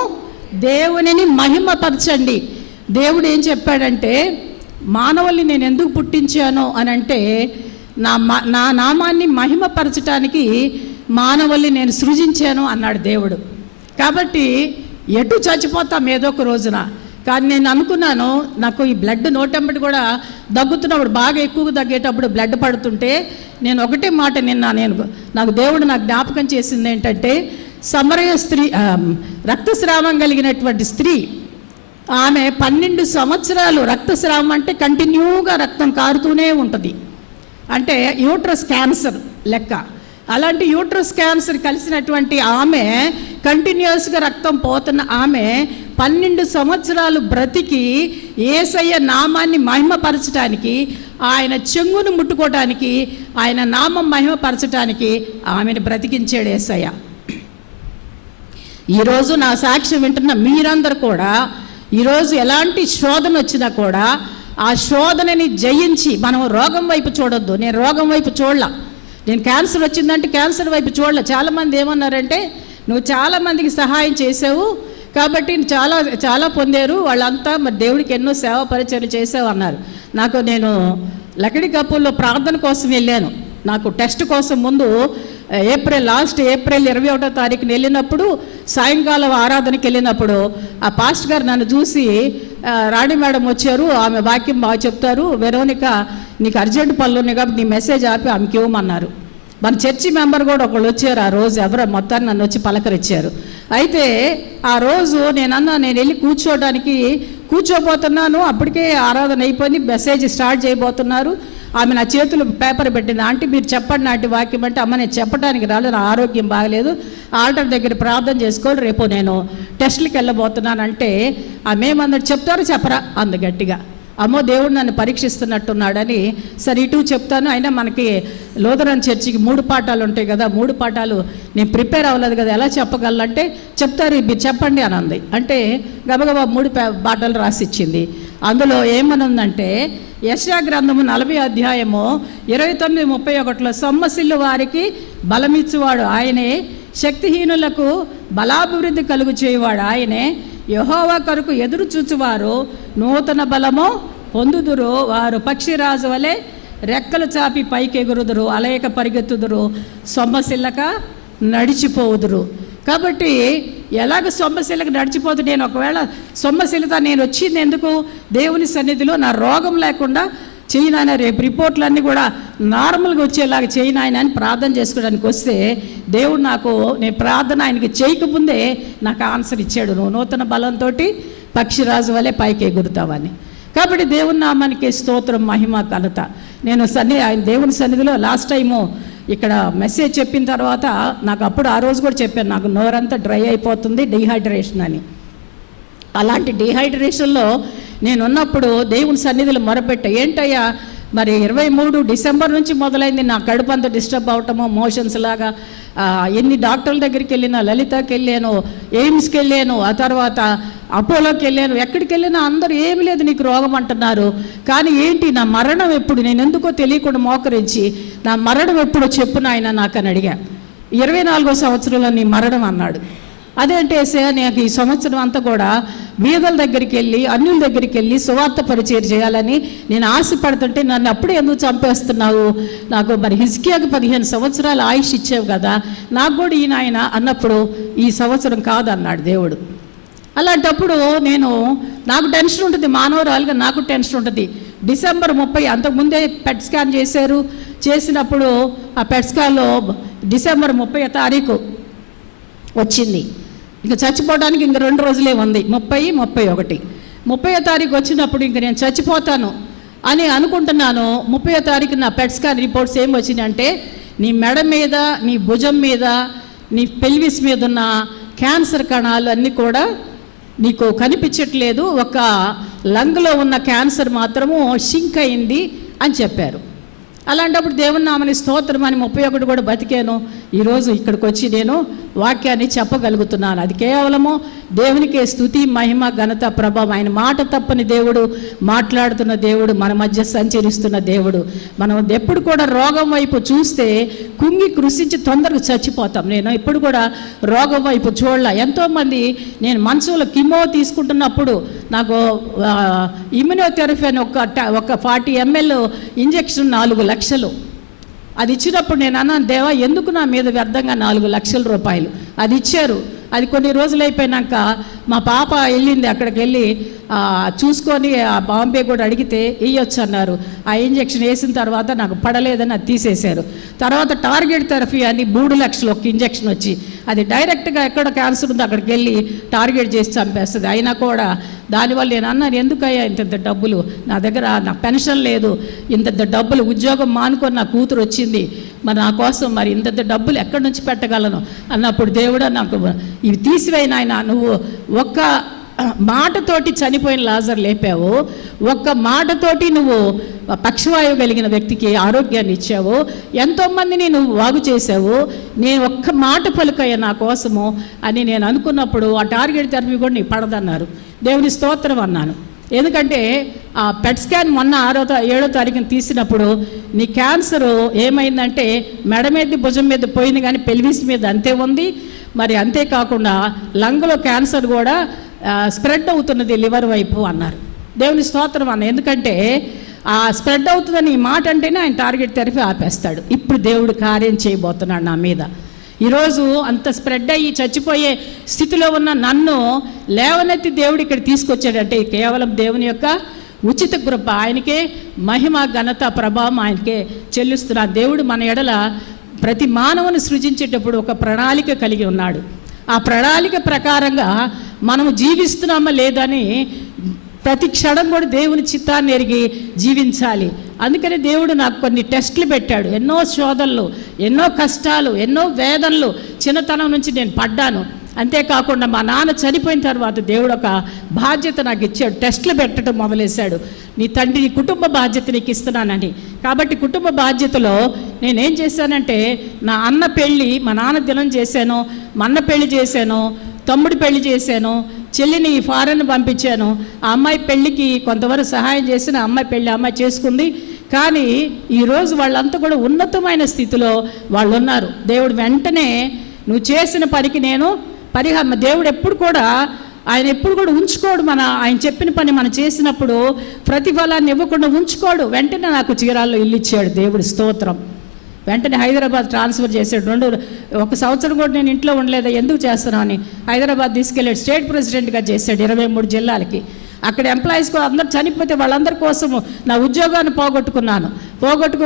దేవునిని మహిమపరచండి. దేవుడు ఏం చెప్పాడంటే, మానవుల్ని నేను ఎందుకు పుట్టించాను అని అంటే, నా నామాన్ని మహిమపరచటానికి మానవుల్ని నేను సృజించాను అన్నాడు దేవుడు. కాబట్టి ఎటు చచ్చిపోతాం ఏదో ఒక రోజున. కానీ నేను అనుకున్నాను, నాకు ఈ బ్లడ్ నోటెంబడి కూడా దగ్గుతున్నప్పుడు, బాగా ఎక్కువగా దగ్గేటప్పుడు బ్లడ్ పడుతుంటే నేను ఒకటే మాట నాకు దేవుడు నాకు జ్ఞాపకం చేసింది ఏంటంటే, సమరయ స్త్రీ, రక్తస్రావం కలిగినటువంటి స్త్రీ, ఆమె 12 సంవత్సరాలు రక్తస్రావం అంటే కంటిన్యూగా రక్తం కారుతూనే ఉంటుంది, అంటే యూట్రస్ క్యాన్సర్ లెక్క. అలాంటి యూట్రస్ క్యాన్సర్ కలిసినటువంటి ఆమె, కంటిన్యూస్గా రక్తం పోతున్న ఆమె 12 సంవత్సరాలు బ్రతికి యేసయ్య నామాన్ని మహిమపరచడానికి, ఆయన చెంగును ముట్టుకోవటానికి, ఆయన నామం మహిమపరచటానికి ఆమెను బ్రతికించాడు యేసయ్య. ఈరోజు నా సాక్ష్యం వింటున్న మీరందరూ కూడా, ఈరోజు ఎలాంటి శోధన వచ్చినా కూడా ఆ శోధనని జయించి, మనం రోగం వైపు చూడొద్దు. నేను రోగం వైపు చూడలా, నేను క్యాన్సర్ వచ్చిందంటే క్యాన్సర్ వైపు చూడలే. చాలామంది ఏమన్నారంటే, నువ్వు చాలామందికి సహాయం చేసావు కాబట్టి చాలా పొందారు వాళ్ళంతా, మరి దేవుడికి ఎన్నో సేవా పరిచయం చేసావు అన్నారు. నేను లకడి కప్పుల్లో ప్రార్థన కోసం వెళ్ళాను. నాకు టెస్ట్ కోసం ముందు లాస్ట్ ఏప్రిల్ 21వ తారీఖున వెళ్ళినప్పుడు, సాయంకాలం ఆరాధనకి వెళ్ళినప్పుడు ఆ పాస్టర్ గారు నన్ను చూసి, రాణి మేడం వచ్చారు, ఆమె వాక్యం బాగా చెప్తారు, వెరోనిక నీకు అర్జెంట్ పనులు ఉన్నాయి కాబట్టి నీ మెసేజ్ ఆపి ఆమెకి ఇవ్వమన్నారు. మన చర్చి మెంబర్ కూడా ఒకళ్ళు వచ్చారు ఆ రోజు, ఎవరో మొత్తాన్ని నన్ను వచ్చి పలకరించారు. అయితే ఆ రోజు నేను వెళ్ళి కూర్చోబోతున్నాను, అప్పటికే ఆరాధన అయిపోయింది, మెసేజ్ స్టార్ట్ చేయబోతున్నారు. ఆమె నా చేతులు పేపర్ పెట్టింది, ఆంటీ మీరు చెప్పండి నాటి వాక్యం అంటే, అమ్మ నేను చెప్పడానికి రాలేదు, నా ఆరోగ్యం బాగలేదు, ఆల్టర్ దగ్గర ప్రార్థన చేసుకోవాలి, రేపు నేను టెస్ట్లకి వెళ్ళబోతున్నాను అంటే, ఆమె ఏమన్నట్టు చెప్తారో చెప్పరా అందు గట్టిగా. అమ్మో దేవుడు నన్ను పరీక్షిస్తున్నట్టున్నాడని, సరే ఇటు చెప్తాను. అయినా మనకి లూథరన్ చర్చికి 3 పాఠాలు ఉంటాయి కదా, 3 పాఠాలు నేను ప్రిపేర్ అవ్వలేదు కదా, ఎలా చెప్పగలంటే, చెప్తారు మీరు చెప్పండి అని అంది. అంటే గబగబా 3 పాఠాలు రాసిచ్చింది. అందులో ఏమనుందంటే, యెషయా గ్రంథము 40వ అధ్యాయము 29-31 సొమ్మసిల్లు వారికి బలమిచ్చువాడు ఆయనే, శక్తిహీనులకు బలాభివృద్ధి కలుగు చేయువాడు ఆయనే, యెహోవా కొరకు ఎదురు చూచువారు నూతన బలము పొందుదురు, వారు పక్షిరాజు వలె రెక్కలు చాపి పైకి ఎగురుదురు, అలయక పరిగెత్తుదురు, సొమ్మసిల్లక నడిచిపోవుదురు. కాబట్టి ఎలాగ సొమ్మశిలకు నడిచిపోతూ, నేను ఒకవేళ సొమ్మశిలత నేను వచ్చింది ఎందుకు, దేవుని సన్నిధిలో నా రోగం లేకుండా చేయి నాయన, రేపు రిపోర్ట్లన్నీ కూడా నార్మల్గా వచ్చేలాగా చేయి నాయన అని ప్రార్థన చేసుకోవడానికి వస్తే, దేవుడు నేను ప్రార్థన ఆయనకి చేయకముందే నాకు ఆన్సర్ ఇచ్చాడు, నువ్వు నూతన బలంతో పక్షిరాజు వలె పైకి ఎగురుతావని. కాబట్టి దేవుని నామానికి స్తోత్రం, మహిమ, ఘనత. నేను ఆయన దేవుని సన్నిధిలో లాస్ట్ టైము ఇక్కడ మెసేజ్ చెప్పిన తర్వాత నాకు అప్పుడు ఆ రోజు కూడా చెప్పాను, నాకు నోరంతా డ్రై అయిపోతుంది, డీహైడ్రేషన్ అని. అలాంటి డీహైడ్రేషన్లో నేను ఉన్నప్పుడు దేవుని సన్నిధిలో మొరపెట్టా, ఏంటయ్యా మరి 23 డిసెంబర్ నుంచి మొదలైంది నా కడుపు అంతా డిస్టర్బ్ అవటము, మోషన్స్ లాగా. ఎన్ని డాక్టర్ల దగ్గరికి వెళ్ళినా, లలితకి వెళ్ళాను, ఎయిమ్స్కి వెళ్ళాను, ఆ తర్వాత అపోలోకి వెళ్ళాను, ఎక్కడికి వెళ్ళినా అందరూ ఏమి లేదు నీకు రోగం అంటున్నారు. కానీ ఏంటి నా మరణం ఎప్పుడు, నేను ఎందుకో తెలియకుండా మోకరించి, నా మరణం ఎప్పుడో చెప్పు నాయన నాకు అని అడిగా. 24వ సంవత్సరంలో నీ మరణం అన్నాడు. అదేంటే నాకు ఈ సంవత్సరం అంతా కూడా బీదల దగ్గరికి వెళ్ళి, అన్యుల దగ్గరికి వెళ్ళి సువార్త పరిచయం చేయాలని నేను ఆశపడుతుంటే, నన్ను అప్పుడే ఎందుకు చంపేస్తున్నావు, నాకు మరి హిజ్కియాకి 15 సంవత్సరాలు ఆయుష్ ఇచ్చావు కదా, నాకు కూడా ఈయన ఆయన అన్నప్పుడు, ఈ సంవత్సరం కాదన్నాడు దేవుడు. అలాంటప్పుడు నాకు టెన్షన్ ఉంటుంది, మానవరాలుగా నాకు టెన్షన్ ఉంటుంది. డిసెంబర్ 30 అంతకుముందే పెట్ స్కాన్ చేసినప్పుడు ఆ పెట్ స్కాన్లో డిసెంబర్ 30వ తారీఖు వచ్చింది. ఇంక చచ్చిపోవడానికి ఇంక 2 రోజులే ఉంది, 30, 31. 30వ తారీఖు వచ్చినప్పుడు ఇంక నేను చచ్చిపోతాను అని అనుకుంటున్నాను. 30వ తారీఖు నా పెట్ స్కాన్ రిపోర్ట్స్ ఏం వచ్చినాయంటే, నీ మెడ మీద, నీ భుజం మీద, నీ పెల్విస్ మీద ఉన్న క్యాన్సర్ కణాలు అన్నీ కూడా నీకు కనిపించట్లేదు, ఒక లంగ్లో ఉన్న క్యాన్సర్ మాత్రము షింక్ అయింది అని చెప్పారు. అలాంటప్పుడు దేవుని నామని స్తోత్రం అని 31 కూడా బతికాను. ఈరోజు ఇక్కడికి వచ్చి నేను వాక్యాన్ని చెప్పగలుగుతున్నాను. అది కేవలము దేవునికే స్తుతి, మహిమ, ఘనత, ప్రభావం. ఆయన మాట తప్పని దేవుడు, మాట్లాడుతున్న దేవుడు, మన మధ్య సంచరిస్తున్న దేవుడు. మనం ఎప్పుడు కూడా రోగం వైపు చూస్తే కుంగి కృషించి తొందరగా చచ్చిపోతాం. నేను ఎప్పుడు కూడా రోగం వైపు చూడలే. ఎంతోమంది నేను మంచంలో కిమో తీసుకుంటున్నప్పుడు నాకు ఇమ్యునోథెరపీ అని ఒక 40 ml ఇంజెక్షన్ 4 లక్షలు. అది ఇచ్చినప్పుడు నేను అన్నాను, దేవా ఎందుకు నా మీద వ్యర్థంగా 4 లక్షల రూపాయలు. అది ఇచ్చారు. అది కొన్ని రోజులు అయిపోయినాక మా పాప వెళ్ళింది, అక్కడికి వెళ్ళి చూసుకొని ఆ బాంబే కూడా అడిగితే వేయొచ్చు అన్నారు. ఆ ఇంజెక్షన్ వేసిన తర్వాత నాకు పడలేదని అది తీసేశారు. తర్వాత టార్గెట్ థెరపీ అని 3 లక్షలు ఒక ఇంజెక్షన్ వచ్చి, అది డైరెక్ట్గా ఎక్కడ క్యాన్సర్ ఉందో అక్కడికి వెళ్ళి టార్గెట్ చేసి చంపేస్తుంది. అయినా కూడా దానివల్ల నేను అన్నాను, ఎందుకయ్యా ఇంత డబ్బులు, నా దగ్గర నా పెన్షన్ లేదు, ఇంత డబ్బులు, ఉద్యోగం మానుకొని నా కూతురు వచ్చింది, మరి నా కోసం మరి ఇంత డబ్బులు ఎక్కడి నుంచి పెట్టగలను అన్నప్పుడు దేవుడా నాకు ఇవి తీసివేయను ఆయన, నువ్వు ఒక్క మాటతోటి చనిపోయిన లాజర్ లేపావు, ఒక్క మాటతోటి నువ్వు పక్షవాయువు కలిగిన వ్యక్తికి ఆరోగ్యాన్ని ఇచ్చావు, ఎంతోమందిని నువ్వు బాగు చేసావు, నేను ఒక్క మాట పలుకయ్యా నా కోసము అని నేను అనుకున్నప్పుడు ఆ టార్గెట్ థెరపీ కూడా నీకు పడదన్నారు. దేవుని స్తోత్రం అన్నాను. ఎందుకంటే ఆ పెట్ స్కాన్ మొన్న 7వ తారీఖున తీసినప్పుడు నీ క్యాన్సరు ఏమైందంటే మెడ మీద భుజం మీద పోయింది, కానీ పెల్విస్ మీద అంతే ఉంది. మరి అంతేకాకుండా లంగ్లో క్యాన్సర్ కూడా స్ప్రెడ్ అవుతున్నది లివర్ వైపు అన్నారు. దేవుని స్తోత్రం అన్న. ఎందుకంటే ఆ స్ప్రెడ్ అవుతుందని ఈ మాట అంటేనే ఆయన టార్గెట్ థెరపీ ఆపేస్తాడు. ఇప్పుడు దేవుడు కార్యం చేయబోతున్నాడు నా మీద. ఈరోజు అంత స్ప్రెడ్ అయ్యి చచ్చిపోయే స్థితిలో ఉన్న నన్ను లేవనెత్తి దేవుడు ఇక్కడ తీసుకొచ్చాడంటే కేవలం దేవుని యొక్క ఉచిత కృప. ఆయనకే మహిమ, ఘనత, ప్రభావం ఆయనకే చెల్లిస్తున్నారు. దేవుడు మన ఎడల ప్రతి మానవుని సృజించేటప్పుడు ఒక ప్రణాళిక కలిగి ఉన్నాడు. ఆ ప్రణాళిక ప్రకారంగా మనము జీవిస్తున్నామా లేదని ప్రతి క్షణం కూడా దేవుని చిత్తాన్ని ఎరిగి జీవించాలి. అందుకని దేవుడు నాకు కొన్ని టెస్టులు పెట్టాడు. ఎన్నో శోధనలు, ఎన్నో కష్టాలు, ఎన్నో వేదనలు చిన్నతనం నుంచి నేను పడ్డాను. అంతేకాకుండా మా నాన్న చనిపోయిన తర్వాత దేవుడు ఒక బాధ్యత నాకు ఇచ్చాడు. టెస్టులు పెట్టడం మొదలేశాడు. నీ తండ్రి, నీ కుటుంబ బాధ్యత నీకు ఇస్తున్నానని. కాబట్టి కుటుంబ బాధ్యతలో నేనేం చేశానంటే నా అన్న పెళ్ళి, మా నాన్న దినం చేశాను, మా అన్న పెళ్ళి చేశాను, తమ్ముడి పెళ్లి చేశాను, చెల్లిని ఫారెన్ పంపించాను. ఆ అమ్మాయి పెళ్ళికి కొంతవరకు సహాయం చేసిన అమ్మాయి పెళ్ళి అమ్మాయి చేసుకుంది. కానీ ఈరోజు వాళ్ళంతా కూడా ఉన్నతమైన స్థితిలో వాళ్ళు ఉన్నారు. దేవుడు వెంటనే నువ్వు చేసిన పనికి నేను దేవుడు ఎప్పుడు కూడా ఆయన ఎప్పుడు కూడా ఉంచుకోడు. ఆయన చెప్పిన పని మనం చేసినప్పుడు ప్రతిఫలాన్ని ఇవ్వకుండా ఉంచుకోడు. వెంటనే నాకు చీరాల్లో ఇల్లు ఇచ్చాడు. దేవుడి స్తోత్రం. వెంటనే హైదరాబాద్ ట్రాన్స్ఫర్ చేశాడు. 1 సంవత్సరం కూడా నేను ఇంట్లో ఉండలేదు, ఎందుకు చేస్తున్నావు అని హైదరాబాద్ తీసుకెళ్ళాడు. స్టేట్ ప్రెసిడెంట్గా చేశాడు 23 జిల్లాలకి. అక్కడ ఎంప్లాయీస్ అందరూ చనిపోతే వాళ్ళందరి కోసము నా ఉద్యోగాన్ని పోగొట్టుకుని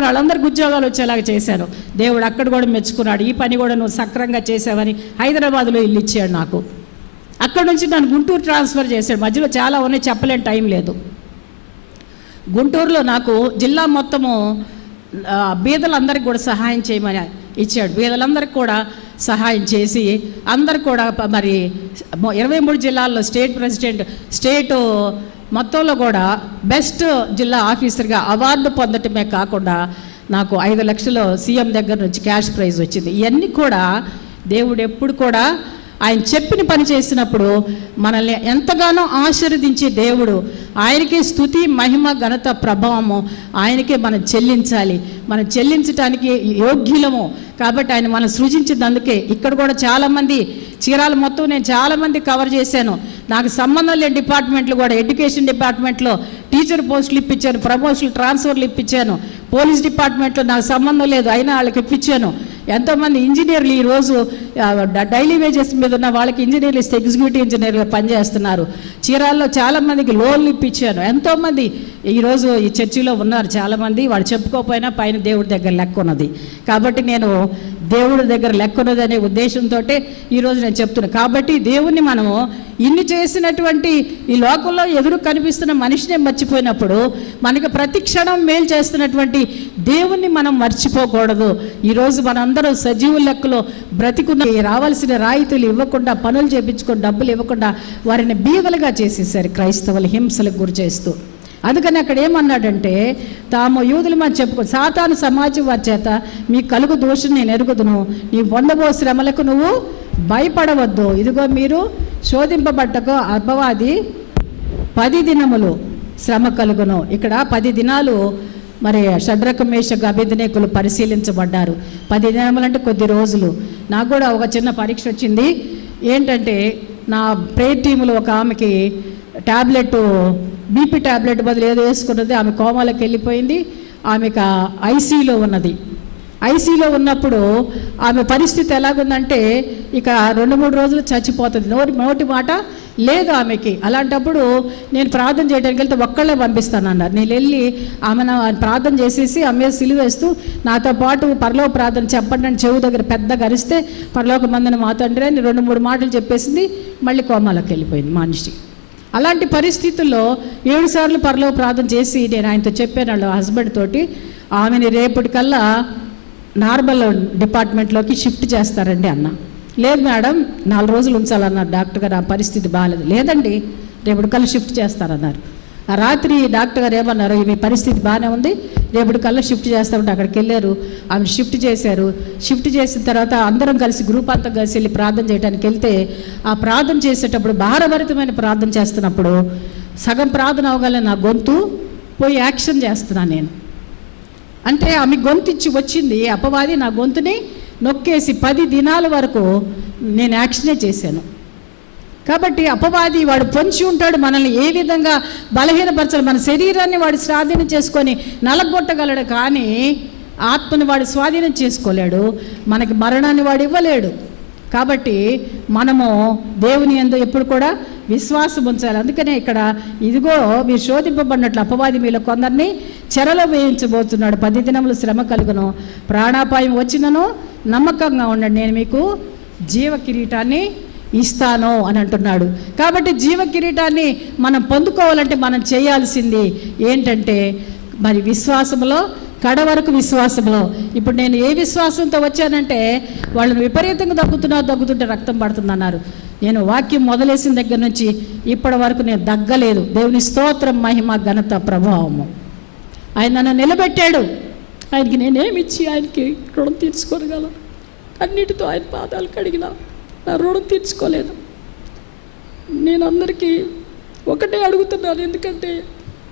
వాళ్ళందరికీ ఉద్యోగాలు వచ్చేలాగా చేశాను. దేవుడు అక్కడ కూడా మెచ్చుకున్నాడు. ఈ పని కూడా నువ్వు సక్రంగా చేసావని హైదరాబాద్లో ఇల్లు ఇచ్చాడు నాకు. అక్కడ నుంచి నన్ను గుంటూరు ట్రాన్స్ఫర్ చేశాడు. మధ్యలో చాలా ఉన్నాయి, చెప్పలేని టైం లేదు. గుంటూరులో నాకు జిల్లా మొత్తము బీదలందరికీ కూడా సహాయం చేయమని ఇచ్చాడు. బీదలందరికీ కూడా సహాయం చేసి అందరు కూడా మరి 23 జిల్లాల్లో స్టేట్ ప్రెసిడెంట్, స్టేట్ మొత్తంలో కూడా బెస్ట్ జిల్లా ఆఫీసర్గా అవార్డు పొందటమే కాకుండా నాకు 5 లక్షలు సీఎం దగ్గర నుంచి క్యాష్ ప్రైజ్ వచ్చింది. ఇవన్నీ కూడా దేవుడు ఎప్పుడు కూడా ఆయన చెప్పిన పని చేసినప్పుడు మనల్ని ఎంతగానో ఆశీర్వదించే దేవుడు. ఆయనకే స్తుతి, మహిమ, ఘనత, ప్రభావము ఆయనకే మనం చెల్లించాలి. మనం చెల్లించటానికి యోగ్యులము. కాబట్టి ఆయన మనం సృజించినందుకే ఇక్కడ కూడా చాలామంది చీరాల మొత్తం నేను చాలామంది కవర్ చేశాను. నాకు సంబంధం లేని డిపార్ట్మెంట్లు కూడా, ఎడ్యుకేషన్ డిపార్ట్మెంట్లో టీచర్ పోస్టులు ఇప్పించాను, ప్రమోషన్లు, ట్రాన్స్ఫర్లు ఇప్పించాను. పోలీస్ డిపార్ట్మెంట్లో నాకు సంబంధం లేదు, అయినా వాళ్ళకి ఇప్పించాను. ఎంతోమంది ఇంజనీర్లు ఈరోజు డైలీ వేజెస్ మీద ఉన్న వాళ్ళకి ఇంజనీర్లు ఇస్తే ఎగ్జిక్యూటివ్ ఇంజనీర్గా పనిచేస్తున్నారు. చీరాల్లో చాలామందికి లోన్లు ఇప్పించాను. ఎంతోమంది ఈరోజు ఈ చర్చిలో ఉన్నారు చాలామంది. వాళ్ళు చెప్పుకోకపోయినా పైన దేవుడి దగ్గర లెక్క ఉన్నది. కాబట్టి నేను దేవుడి దగ్గర లెక్క ఉన్నదనే ఉద్దేశంతో ఈరోజు నేను చెప్తున్నాను. కాబట్టి దేవుణ్ణి మనము ఇన్ని చేసినటువంటి ఈ లోకంలో ఎదురు కనిపిస్తున్న మనిషినే మర్చిపోయినప్పుడు మనకి ప్రతి క్షణం మేలు చేస్తున్నటువంటి దేవుణ్ణి మనం మర్చిపోకూడదు. ఈరోజు మనందరం సజీవుల లెక్కలో బ్రతికున్న రావాల్సిన రాయితీలు ఇవ్వకుండా, పనులు చేయించుకొని డబ్బులు ఇవ్వకుండా వారిని బీదలుగా చేసేసారు క్రైస్తవులు, హింసలకు గురి చేస్తూ. అందుకని అక్కడ ఏమన్నాడంటే, తాము యూదులు మనం చెప్పుకో, సాతాను సమాజం వారి చేత మీ కలుగు దోషం నేను ఎరుగుదును, నీ పొందబో శ్రమలకు నువ్వు భయపడవద్దు. ఇదిగో మీరు శోధింపబట్టకు అపవాది 10 దినములు శ్రమ కలుగును. ఇక్కడ 10 దినాలు మరి షడ్రక మేషకు అబేద్నెగోలు పరిశీలించబడ్డారు. 10 దినములు అంటే కొద్ది రోజులు. నాకు కూడా ఒక చిన్న పరీక్ష వచ్చింది. ఏంటంటే నా ప్రేయర్ టీములో ఒక ఆమెకి ట్యాబ్లెట్, బీపీ ట్యాబ్లెట్ బదులు ఏదో వేసుకున్నది, ఆమె కోమాలోకి వెళ్ళిపోయింది. ఆమెకు ఐసీలో ఉన్నది. ఐసీలో ఉన్నప్పుడు ఆమె పరిస్థితి ఎలాగుందంటే ఇక 2-3 రోజులు చచ్చిపోతుంది. నోటి మాట లేదు ఆమెకి. అలాంటప్పుడు నేను ప్రార్థన చేయడానికి వెళ్తే ఒక్కళ్ళే పంపిస్తానన్నారు. నేను వెళ్ళి ఆమెను ప్రార్థన చేసేసి ఆమె సిలువేస్తూ నాతో పాటు పరలోక ప్రార్థన చెప్పండి అని చెవు దగ్గర పెద్దగా అరిస్తే, పరలోక మందని మా తండ్రి అని 2-3 మాటలు చెప్పేసింది. మళ్ళీ కోమాలోకి వెళ్ళిపోయింది మనిషి. అలాంటి పరిస్థితుల్లో 7 సార్లు పరలోక ప్రార్థన చేసి నేను ఆయనతో చెప్పాను, వాళ్ళ హస్బెండ్ తోటి, ఆమెని రేపటికల్లా నార్మల్ డిపార్ట్మెంట్లోకి షిఫ్ట్ చేస్తారండి అన్న. లేదు మేడం 4 రోజులు ఉంచాలన్నారు డాక్టర్ గారు, ఆ పరిస్థితి బాగాలేదు. లేదండి రేపటికల్లా షిఫ్ట్ చేస్తారన్నారు. ఆ రాత్రి డాక్టర్ గారు ఏమన్నారు, మీ పరిస్థితి బాగానే ఉంది, రేపటికల్లా షిఫ్ట్ చేస్తామంటే అక్కడికి వెళ్ళారు. ఆమె షిఫ్ట్ చేశారు. షిఫ్ట్ చేసిన తర్వాత అందరం కలిసి గ్రూప్ అంతా కలిసి వెళ్ళి ప్రార్థన చేయడానికి వెళ్తే, ఆ ప్రార్థన చేసేటప్పుడు భారభరితమైన ప్రార్థన చేస్తున్నప్పుడు సగం ప్రార్థన అవగానే నా గొంతు పోయి యాక్షన్ చేస్తున్నాను నేను. అంటే ఆమె గొంతు ఇచ్చి వచ్చింది, అపవాది నా గొంతుని నొక్కేసి 10 దినాల వరకు నేను యాక్షనే చేశాను. కాబట్టి అపవాది వాడు పొంచి ఉంటాడు, మనల్ని ఏ విధంగా బలహీనపరచాలి, మన శరీరాన్ని వాడు స్వాధీనం చేసుకొని నలగొట్టగలడు, కానీ ఆత్మని వాడు స్వాధీనం చేసుకోలేడు, మనకి మరణాన్ని వాడు ఇవ్వలేడు. కాబట్టి మనము దేవుని యందు ఎప్పుడు కూడా విశ్వాసం ఉంచాలి. అందుకనే ఇక్కడ ఇదిగో మీరు శోధింపబడినట్లు అపవాది మీలో కొందరిని చెరలో వేయించబోతున్నాడు, 10 దినములు శ్రమ కలుగును, ప్రాణాపాయం వచ్చినను నమ్మకంగా ఉండండి, నేను మీకు జీవ కిరీటాన్ని ఇస్తాను అని అంటున్నాడు. కాబట్టి జీవ కిరీటాన్ని మనం పొందుకోవాలంటే మనం చేయాల్సింది ఏంటంటే మరి విశ్వాసంలో, కడ వరకు విశ్వాసంలో. ఇప్పుడు నేను ఏ విశ్వాసంతో వచ్చానంటే, వాళ్ళని విపరీతంగా దగ్గుతుంటే రక్తం పడుతుందన్నారు. నేను వాక్యం మొదలేసిన దగ్గర నుంచి ఇప్పటి వరకు నేను దగ్గలేదు. దేవుని స్తోత్రం, మహిమ, ఘనత, ప్రభావము. ఆయన నన్ను నిలబెట్టాడు. ఆయనకి నేనేమిచ్చి ఆయనకి రుణం తీర్చుకోగలను? అన్నిటితో ఆయన పాదాలు కడిగినా నా రుణం తీర్చుకోలేదు. నేను అందరికీ ఒకటే అడుగుతున్నాను, ఎందుకంటే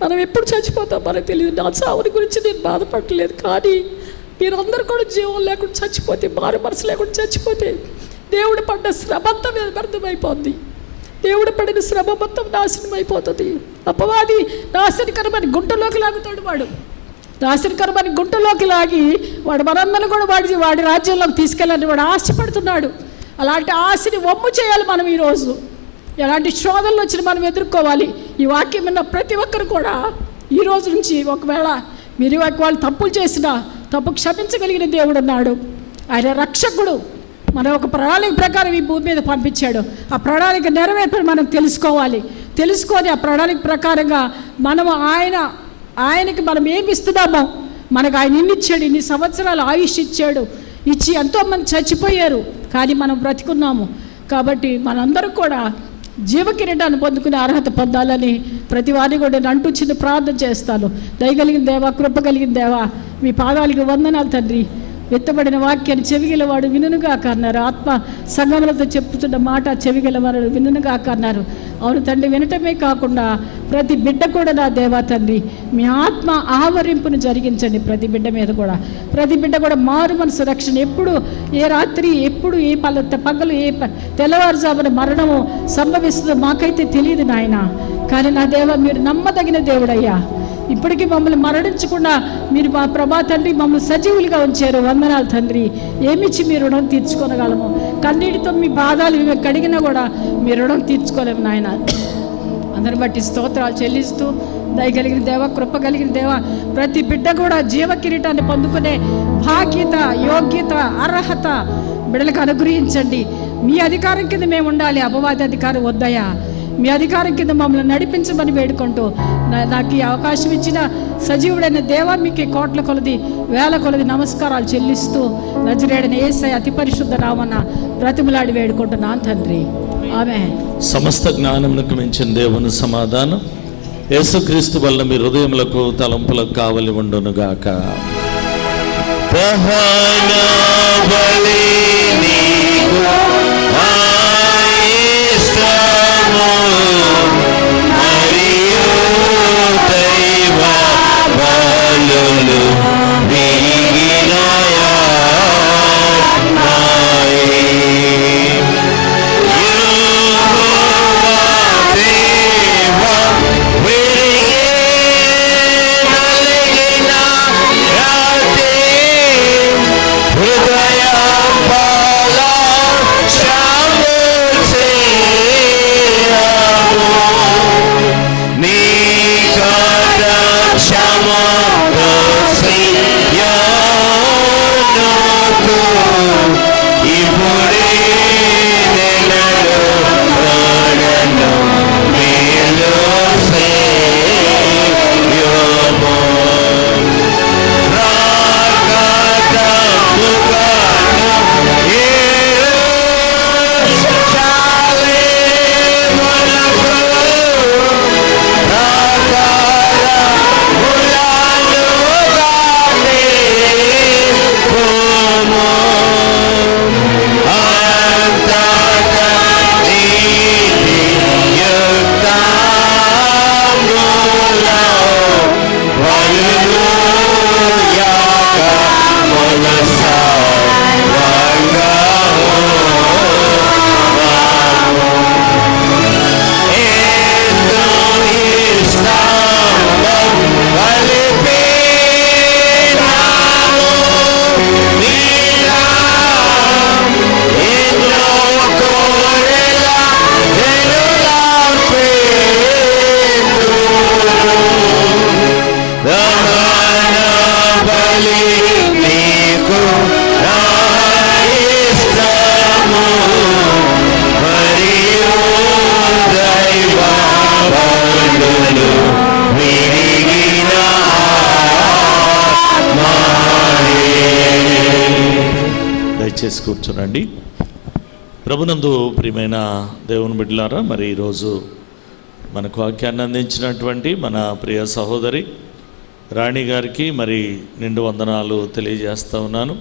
మనం ఎప్పుడు చచ్చిపోతాం మనకు తెలియదు. నా చావుని గురించి నేను బాధపడలేదు, కానీ మీరందరూ కూడా జీవం లేకుండా చచ్చిపోతే, మారు మనసు లేకుండా చచ్చిపోతే దేవుడు పడ్డ శ్రమ అంతా వ్యర్థమైపోద్ది. దేవుడు పడిన శ్రమ మొత్తం నాశనం అయిపోతుంది. అపవాది నాశనకరమైన గుంటలోకి లాగుతాడు. వాడు నాశనకరమైన గుంటలోకి లాగి వాడు మనందరూ కూడా వాడి రాజ్యంలోకి తీసుకెళ్ళాలని వాడు ఆశపడుతున్నాడు. అలాంటి ఆశని వమ్ము చేయాలి మనం ఈరోజు. ఎలాంటి శోధనలు వచ్చినా మనం ఎదుర్కోవాలి. ఈ వాక్యం విన్న ప్రతి ఒక్కరు కూడా ఈ రోజు నుంచి, ఒకవేళ మీరు వాళ్ళు తప్పులు చేసినా తప్పు క్షమించగలిగిన దేవుడు ఉన్నాడు. ఆయన రక్షకుడు. మనం ఒక ప్రణాళిక ప్రకారం ఈ భూమి మీద పంపించాడు. ఆ ప్రణాళిక నెరవేర్పని మనం తెలుసుకొని ఆ ప్రణాళిక ప్రకారంగా మనము ఆయనకి మనం ఏమి ఇస్తున్నామో, మనకు ఆయన ఇన్నిచ్చాడు, ఇన్ని సంవత్సరాలు ఆయుష్ ఇచ్చాడు. ఇచ్చి ఎంతోమంది చచ్చిపోయారు, కానీ మనం బ్రతికున్నాము. కాబట్టి మనందరూ కూడా జీవ కిరీటాన్ని పొందుకునే అర్హత పొందాలని ప్రతి వారిని కూడా అంటూ చిన్న ప్రార్థన చేస్తాను. దయగలిగిన దేవా, కృప కలిగిన దేవా, మీ పాదాలకు వందనాలు తండ్రి. విత్తబడిన వాక్యాన్ని చెవిగలవాడు వినుగాక అన్నారు. ఆత్మ సంగములతో చెప్పుతున్న మాట చెవిగలవాడు వినుగాక అన్నారు. అవును తండ్రి, వినటమే కాకుండా ప్రతి బిడ్డ కూడా నా దేవా తండ్రి మీ ఆత్మ ఆవరింపును జరిగించండి. ప్రతి బిడ్డ మీద కూడా, ప్రతి బిడ్డ కూడా మారు మనసు రక్షణ. ఎప్పుడు ఏ రాత్రి, ఎప్పుడు ఏ పగలు, ఏ తెల్లవారుజామున మరణము సంభవిస్తుందో మాకైతే తెలియదు నాయన. కానీ నా దేవా, మీరు నమ్మదగిన దేవుడయ్యా. ఇప్పటికీ మమ్మల్ని మరణించకుండా మీరు మా ప్రభా తండ్రి మమ్మల్ని సజీవులుగా ఉంచారు. వందనాలు తండ్రి. ఏమిచ్చి మీ రుణం తీర్చుకోనగలము? కన్నీటితో మీ పాదాలు కడిగినా కూడా మీ రుణం తీర్చుకోలేము నాయన. అందరిని బట్టి స్తోత్రాలు చెల్లిస్తూ, దయగలిగిన దేవ, కృప కలిగిన దేవ, ప్రతి బిడ్డ కూడా జీవ కిరీటాన్ని పొందుకునే భాగ్యత, యోగ్యత, అర్హత బిడ్డలకు అనుగ్రహించండి. మీ అధికారం కింద మేము ఉండాలి, అపవాది అధికారం వద్దయా. మీ అధికారం కింద మమ్మల్ని నడిపించమని వేడుకుంటూ నాకు ఈ అవకాశం ఇచ్చిన సజీవుడైన దేవా మీకు కోట్ల కొలది వేల కొలది నమస్కారాలు చెల్లిస్తూ నజరేయుడైన యేసయ్య అతి పరిశుద్ధ నామమున బ్రతిమలాడి వేడుకుంటున్నాను తండ్రి. ఆమేన్. సమస్త జ్ఞానమునకు మించిన దేవుని సమాధానం యేసుక్రీస్తు వల్ల మీ హృదయములకు తలంపులకు కావలి ఉండునుగాక. దయచేసి కూర్చోనండి. ప్రభునందు ప్రియమైన దేవుని బిడ్డలారా, మరి ఈరోజు మనకు వాక్యాన్ని అందించినటువంటి మన ప్రియ సహోదరి రాణి గారికి మరి నిండు వందనాలు తెలియజేస్తూ ఉన్నాను.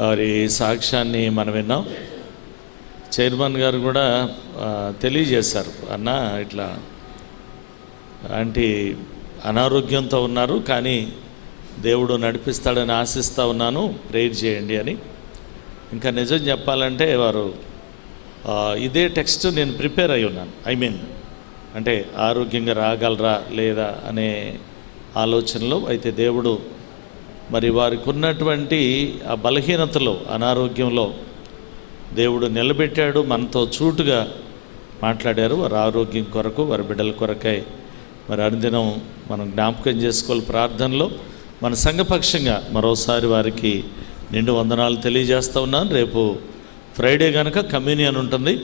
వారి సాక్ష్యాన్ని మనం విన్నాం. చైర్మన్ గారు కూడా తెలియజేశారు, అన్న ఇట్లా ఆంటీ అనారోగ్యంతో ఉన్నారు, కానీ దేవుడు నడిపిస్తాడని ఆశిస్తూ ఉన్నాను, ప్రేయర్ చేయండి అని. ఇంకా నిజం చెప్పాలంటే వారు ఇదే టెక్స్ట్ నేను ప్రిపేర్ అయి ఉన్నాను. అంటే ఆరోగ్యంగా రాగలరా లేదా అనే ఆలోచనలో. అయితే దేవుడు మరి వారికి ఉన్నటువంటి ఆ బలహీనతలో, అనారోగ్యంలో దేవుడు నిలబెట్టాడు, మనతో చూటుగా మాట్లాడారు. వారి ఆరోగ్యం కొరకు, వారి బిడ్డల కొరకై మరి అనుదినం మనం జ్ఞాపకం చేసుకోవాలి. ప్రార్థనలో మన సంఘపక్షంగా మరోసారి వారికి నిండు వందనాలు తెలియజేస్తూ ఉన్నాను. రేపు ఫ్రైడే కనుక కమ్యూనియన్ ఉంటుంది.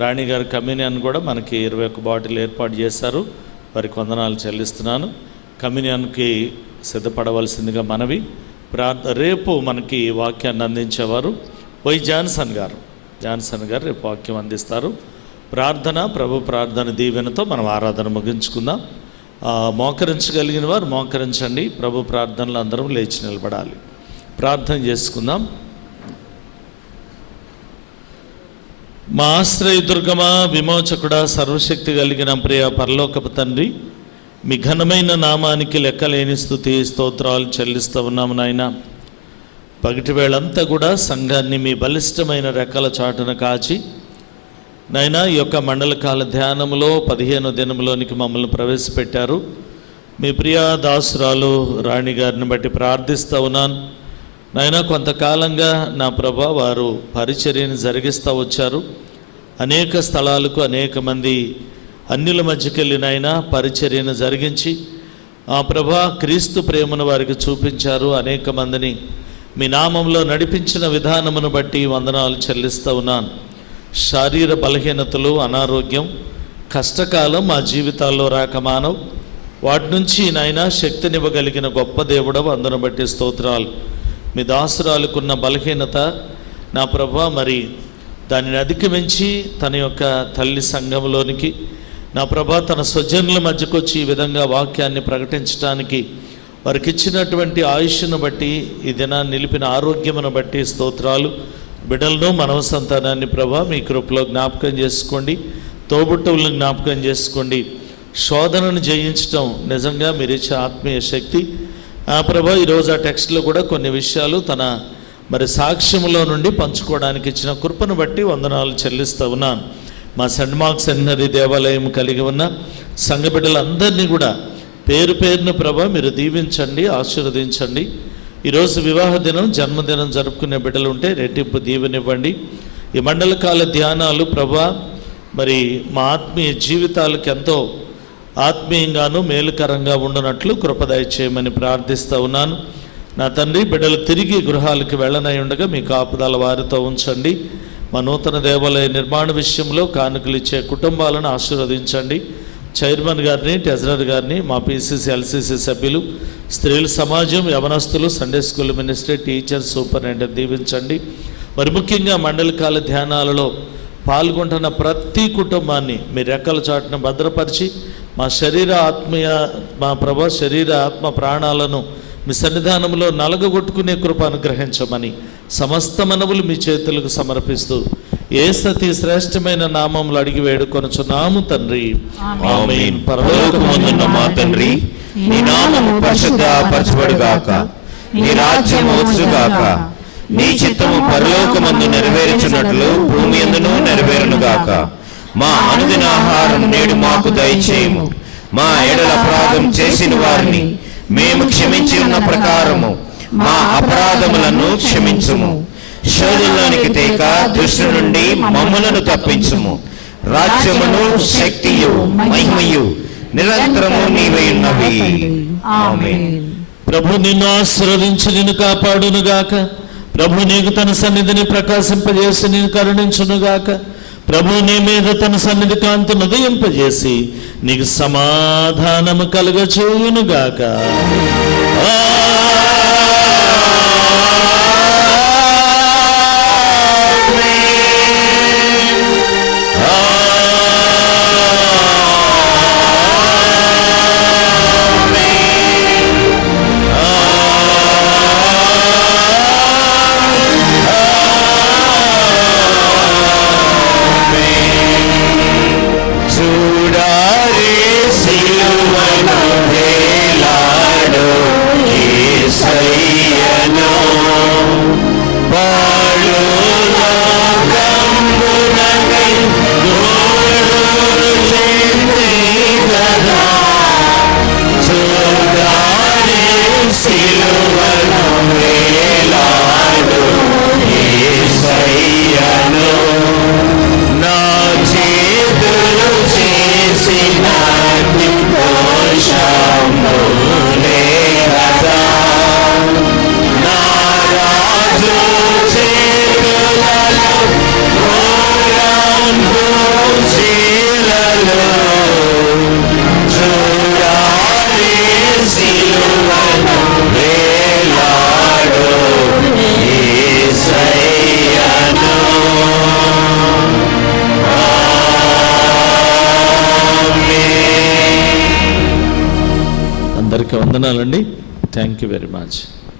రాణి గారి కమ్యూనియన్ కూడా మనకి 21 బాటిల్ ఏర్పాటు చేశారు. వారికి వందనాలు చెల్లిస్తున్నాను. కమ్యూనియన్కి సిద్ధపడవలసిందిగా మనవి. రేపు మనకి వాక్యాన్ని అందించేవారు వై జాన్సన్ గారు రేపు వాక్యం అందిస్తారు. ప్రభు ప్రార్థన దీవెనతో మనం ఆరాధన ముగించుకుందాం. మోకరించగలిగిన వారు మోకరించండి. ప్రభు ప్రార్థనలు అందరం లేచి నిలబడాలి. ప్రార్థన చేసుకుందాం. మా ఆశ్రయదుర్గమా, విమోచకుడా, సర్వశక్తి కలిగిన ప్రియ పరలోకపు తండ్రి, మీ ఘనమైన నామానికి లెక్కలేని స్తుతి స్తోత్రాలు చెల్లిస్తూ ఉన్నాము నాయన. పగటి వేళంతా కూడా సంఘాన్ని మీ బలిష్టమైన రెక్కల చాటున కాచి నాయన ఈ యొక్క మండలకాల ధ్యానములో 15వ దినంలోనికి మమ్మల్ని ప్రవేశపెట్టారు. మీ ప్రియ దాసురాలు రాణి గారిని బట్టి ప్రార్థిస్తూ ఉన్నాను నాయన. కొంతకాలంగా నా ప్రభా వారు పరిచర్యను జరిగిస్తూ వచ్చారు. అనేక స్థలాలకు అనేక మంది అన్యుల మధ్యకెళ్ళి నాయన పరిచర్యను జరిగించి ఆ ప్రభా క్రీస్తు ప్రేమను వారికి చూపించారు. అనేక మందిని మీ నామంలో నడిపించిన విధానమును బట్టి వందనాలు చెల్లిస్తూ ఉన్నాను. శారీర బలహీనతలు, అనారోగ్యం, కష్టకాలం మా జీవితాల్లో రాకమానవు. వాటి నుంచి నాయన శక్తినివ్వగలిగిన గొప్ప దేవుడవు, అందును బట్టి స్తోత్రాలు. మీ దాసురాలకున్న బలహీనత నా ప్రభా, మరి దానిని అధిగమించి తన యొక్క తల్లి సంఘంలోనికి నా ప్రభా తన స్వజనుల మధ్యకు వచ్చి ఈ విధంగా వాక్యాన్ని ప్రకటించడానికి వారికి ఇచ్చినటువంటి ఆయుష్ను బట్టి, ఈ దినాన్ని నిలిపిన ఆరోగ్యమును బట్టి స్తోత్రాలు. బిడ్డలను మనవ సంతానాన్ని ప్రభా మీ కృపలో జ్ఞాపకం చేసుకోండి, తోబుట్టువులను జ్ఞాపకం చేసుకోండి. శోధనను జయించటం నిజంగా మీరు ఇచ్చే ఆత్మీయ శక్తి. ప్రభా ఈరోజు ఆ టెక్స్ట్లో కూడా కొన్ని విషయాలు తన మరి సాక్ష్యంలో నుండి పంచుకోవడానికి ఇచ్చిన కృపను బట్టి వందనాలు చెల్లిస్తూ ఉన్నాను. మా సెంట్ మార్క్స్ సెమినరీ దేవాలయం కలిగి ఉన్న సంఘ బిడ్డలందరినీ కూడా పేరు పేరున ప్రభా మీరు దీవించండి, ఆశీర్వదించండి. ఈరోజు వివాహ దినం, జన్మదినం జరుపుకునే బిడ్డలు ఉంటే రెట్టింపు దీవెనివ్వండి. ఈ మండలకాల ధ్యానాలు ప్రభా మరి మా ఆత్మీయ జీవితాలకు ఎంతో ఆత్మీయంగాను మేలుకరంగా ఉండునట్లు కృపదయ చేయమని ప్రార్థిస్తూ ఉన్నాను. నా తండ్రి, బిడ్డలు తిరిగి గృహాలకు వెళ్ళనై ఉండగా మీ కాపుదల వారితో ఉంచండి. మా నూతన దేవాలయ నిర్మాణ విషయంలో కానుకలు ఇచ్చే కుటుంబాలను ఆశీర్వదించండి. చైర్మన్ గారిని, ట్రెజరర్ గారిని, మా PCC LCC సభ్యులు, స్త్రీల సమాజం, యవనస్తులు, Sunday school ministry, teachers, superintendent దీవించండి. మరి ముఖ్యంగా మండలికాల ధ్యానాలలో పాల్గొంటున్న ప్రతి కుటుంబాన్ని మీ రెక్కల చాటును భద్రపరిచి మా శరీర ఆత్మ ప్రాణాలను మీ సన్నిధానంలో నలగగొట్టుకునే కృప అనుగ్రహించమని సమస్త మనవులు మీ చేతులకు సమర్పిస్తూ యేసతి శ్రేష్టమైన నామములు అడిగి వేడుకొనుచున్నాము తండ్రి, ఆమేన్. పరలోకమందున్న మా తండ్రి, నీ నామము పరిశుద్ధపరచబడుగాక, నీ రాజ్యము వచ్చుగాక, నీ చిత్తము పరలోకమందు నెరవేర్చున్నట్లు భూమి యందును నెరవేరునుగాక. మా అనుదిన ఆహారం నేడు మాకు దయచేయము. మా ఎడల అపరాధం చేసిన వారిని మేము క్షమించి ఉన్న ప్రకారము మా అపరాధములను క్షమించుము. శోధనలోనికి తేక దుష్టు నుండి మమ్ములను తప్పించుము. రాజ్యమును, శక్తియు, మహిమయు నిరంతరము నీవై ఉన్నవి. ఆమేన్. ప్రభు నిన్ను ఆశీర్వదించి నిన్ను కాపాడునుగాక. ప్రభు నీకు తన సన్నిధిని ప్రకాశింపజేసి నిన్ను కరుణించునుగాక. ప్రభు నీ మీద తన సన్నిధి కాంతిని ఉదయింపజేసి నీకు సమాధానము కలుగచేయునుగాక. అందరికీ వందనాలండి. Thank you very much.